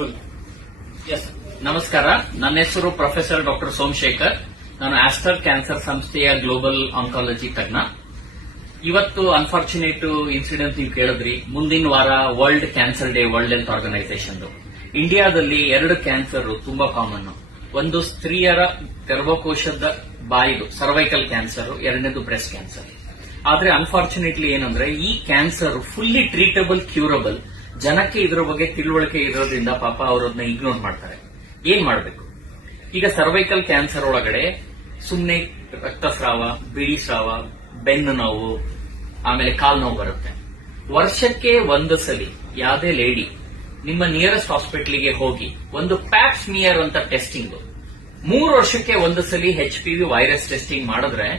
Full S. ನಮಸ್ಕಾರ, ನನ್ನ ಹೆಸರು ಪ್ರೊಫೆಸರ್ ಡಾಕ್ಟರ್ ಸೋಮಶೇಖರ್. ನಾನು ಆಸ್ಟರ್ ಕ್ಯಾನ್ಸರ್ ಸಂಸ್ಥೆಯ ಗ್ಲೋಬಲ್ ಆಂಕಾಲಜಿ ತಜ್ಞ. ಇವತ್ತು ಅನ್ಫಾರ್ಚುನೇಟ್ ಇನ್ಸಿಡೆಂಟ್ ನೀವು ಕೇಳಿದ್ರಿ. ಮುಂದಿನ ವಾರ world cancer day, world health organization. ಇಂಡಿಯಾದಲ್ಲಿ 2 ಕ್ಯಾನ್ಸರ್ ತುಂಬಾ ಕಾಮನ್. ಒಂದು ಸ್ತ್ರೀಯರ ಗರ್ಭಕೋಶದ ಬಾಯಿದು ಸರ್ವೈಕಲ್ ಕ್ಯಾನ್ಸರ್, ಎರಡನೇದು ಬ್ರೆಸ್ಟ್ ಕ್ಯಾನ್ಸರ್. ಆದ್ರೆ ಅನ್ಫಾರ್ಚುನೇಟ್ಲಿ ಏನಂದ್ರೆ ಈ ಕ್ಯಾನ್ಸರ್ ಫುಲ್ಲಿ ಟ್ರೀಟಬಲ್, ಕ್ಯೂರಬಲ್. ಜನಕ್ಕೆ ಇದರ ಬಗ್ಗೆ ತಿಳುವಳಿಕೆ ಇರೋದ್ರಿಂದ ಪಾಪ ಅವರನ್ನ ಇಗ್ನೋರ್ ಮಾಡ್ತಾರೆ. ಏನ್ ಮಾಡಬೇಕು? ಈಗ ಸರ್ವೈಕಲ್ ಕ್ಯಾನ್ಸರ್ ಒಳಗಡೆ ಸುಮ್ನೆ ರಕ್ತಸ್ರಾವ, ಬಿಳಿ ಸ್ರಾವ, ಬೆನ್ನು ನೋವು, ಆಮೇಲೆ ಕಾಲ್ ನೋವು ಬರುತ್ತೆ. ವರ್ಷಕ್ಕೆ ಒಂದು ಸಲಿ ಯಾವುದೇ ಲೇಡಿ ನಿಮ್ಮ ನಿಯರೆಸ್ಟ್ ಹಾಸ್ಪಿಟಲ್ಗೆ ಹೋಗಿ ಒಂದು ಪ್ಯಾಪ್ ಸ್ಮಿಯರ್ ಅಂತ ಟೆಸ್ಟಿಂಗ್ 3 ವರ್ಷಕ್ಕೆ ಒಂದು ಸಲಿ HPV ವೈರಸ್ ಟೆಸ್ಟಿಂಗ್ ಮಾಡಿದ್ರೆ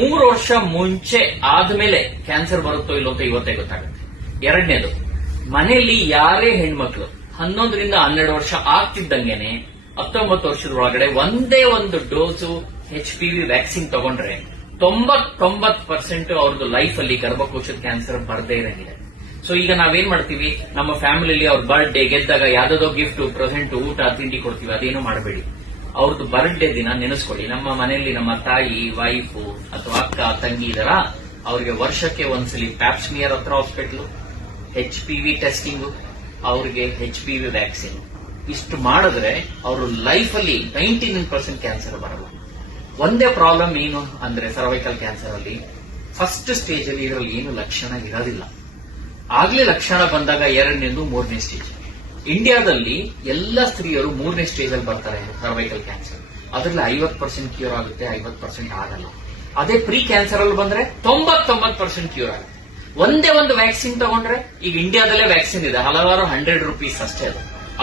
3 ವರ್ಷ ಮುಂಚೆ ಆದ್ಮೇಲೆ ಕ್ಯಾನ್ಸರ್ ಬರುತ್ತೋ ಇಲ್ಲೋ ಅಂತ ಇವತ್ತೇ ಗೊತ್ತಾಗುತ್ತೆ. ಎರಡನೇದು, ಮನೆಯಲ್ಲಿ ಯಾರೇ ಹೆಣ್ಮಕ್ಳು 11 ರಿಂದ 12 ವರ್ಷ ಆಗ್ತಿದ್ದಂಗೆನೆ 19 ವರ್ಷದ ಒಳಗಡೆ ಒಂದೇ ಒಂದು ಡೋಸು HPV ವ್ಯಾಕ್ಸಿನ್ ತಗೊಂಡ್ರೆ 99% ಅವ್ರದ್ದು ಲೈಫ್ ಅಲ್ಲಿ ಗರ್ಭಕೋಶದ ಕ್ಯಾನ್ಸರ್ ಬರದೇ ಇರಂಗಿದೆ. ಸೊ ಈಗ ನಾವೇನ್ ಮಾಡ್ತೀವಿ, ನಮ್ಮ ಫ್ಯಾಮಿಲಿಯಲ್ಲಿ ಅವ್ರ ಬರ್ಡೇ ಗೆದ್ದಾಗ ಯಾವ್ದೋ ಗಿಫ್ಟ್, ಪ್ರೆಸೆಂಟ್, ಊಟ, ತಿಂಡಿ ಕೊಡ್ತೀವಿ. ಅದೇನು ಮಾಡಬೇಡಿ. ಅವ್ರದ್ದು ಬರ್ಡೇ ದಿನ ನೆನೆಸ್ಕೊಳ್ಳಿ. ನಮ್ಮ ಮನೆಯಲ್ಲಿ ನಮ್ಮ ತಾಯಿ, ವೈಫ್ ಅಥವಾ ಅಕ್ಕ, ತಂಗಿ ಇದರ, ಅವ್ರಿಗೆ ವರ್ಷಕ್ಕೆ ಒಂದ್ಸಲಿ ಪ್ಯಾಪ್ಸ್ಮಿಯರ್ ಹತ್ರ ಹಾಸ್ಪಿಟಲ್, HPV ಟೆಸ್ಟಿಂಗ್, ಅವ್ರಿಗೆ HPV ವ್ಯಾಕ್ಸಿನ್. ಇಷ್ಟು ಮಾಡಿದ್ರೆ ಅವರು ಲೈಫ್ ಅಲ್ಲಿ 99% ಕ್ಯಾನ್ಸರ್ ಬರಲ್ಲ. ಒಂದೇ ಪ್ರಾಬ್ಲಮ್ ಏನು ಅಂದ್ರೆ ಸರ್ವೈಕಲ್ ಕ್ಯಾನ್ಸರ್ ಅಲ್ಲಿ ಫಸ್ಟ್ ಸ್ಟೇಜ್ ಅಲ್ಲಿ ಇದರಲ್ಲಿ ಏನು ಲಕ್ಷಣ ಇರೋದಿಲ್ಲ. ಆಗ್ಲೇ ಲಕ್ಷಣ ಬಂದಾಗ 2ನೇದು 3ನೇ ಸ್ಟೇಜ್. ಇಂಡಿಯಾದಲ್ಲಿ ಎಲ್ಲ ಸ್ತ್ರೀಯರು 3ನೇ ಸ್ಟೇಜ್ ಅಲ್ಲಿ ಬರ್ತಾರೆ ಸರ್ವೈಕಲ್ ಕ್ಯಾನ್ಸರ್. ಅದರಲ್ಲಿ 50% ಕ್ಯೂರ್ ಆಗುತ್ತೆ, 50% ಆಗಲ್ಲ. ಅದೇ ಪ್ರೀ ಕ್ಯಾನ್ಸರ್ ಅಲ್ಲಿ ಬಂದ್ರೆ 99% ಕ್ಯೂರ್ ಆಗುತ್ತೆ. ಒಂದೇ ಒಂದು ವ್ಯಾಕ್ಸಿನ್ ತಗೊಂಡ್ರೆ, ಈಗ ಇಂಡಿಯಾದಲ್ಲೇ ವ್ಯಾಕ್ಸಿನ್ ಇದೆ, ಹಲವಾರು ₹100 ಅಷ್ಟೇ.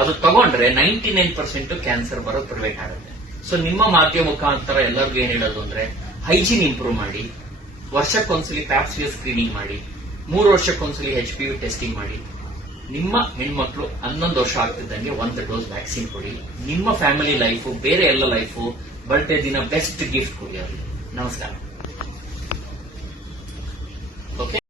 ಅದು ತಗೊಂಡ್ರೆ 99% ಕ್ಯಾನ್ಸರ್ ಬರೋದು ಪ್ರಿವೆಂಟ್ ಆಗುತ್ತೆ. ಸೊ ನಿಮ್ಮ ಮಾಧ್ಯಮ ಮುಖಾಂತರ ಎಲ್ಲರಿಗೂ ಏನ್ ಹೇಳೋದು ಅಂದ್ರೆ, ಹೈಜೀನ್ ಇಂಪ್ರೂವ್ ಮಾಡಿ, ವರ್ಷಕ್ಕೊಂದ್ಸಲಿ ಪ್ಯಾಪ್ಸ್ಮಿಯರ್ ಸ್ಕ್ರೀನಿಂಗ್ ಮಾಡಿ, 3 ವರ್ಷಕ್ಕೊಂದ್ಸಲಿ HPV ಟೆಸ್ಟಿಂಗ್ ಮಾಡಿ. ನಿಮ್ಮ ಹೆಣ್ಮಕ್ಳು 11 ವರ್ಷ ಆಗ್ತಿದ್ದಂಗೆ 1 ಡೋಸ್ ವ್ಯಾಕ್ಸಿನ್ ಕೊಡಿ. ನಿಮ್ಮ ಫ್ಯಾಮಿಲಿ ಲೈಫು, ಬೇರೆ ಎಲ್ಲ ಲೈಫು, ಬರ್ಡೇ ದಿನ ಬೆಸ್ಟ್ ಗಿಫ್ಟ್ ಕೊಡಿ ಅವರಿಗೆ. ನಮಸ್ಕಾರ.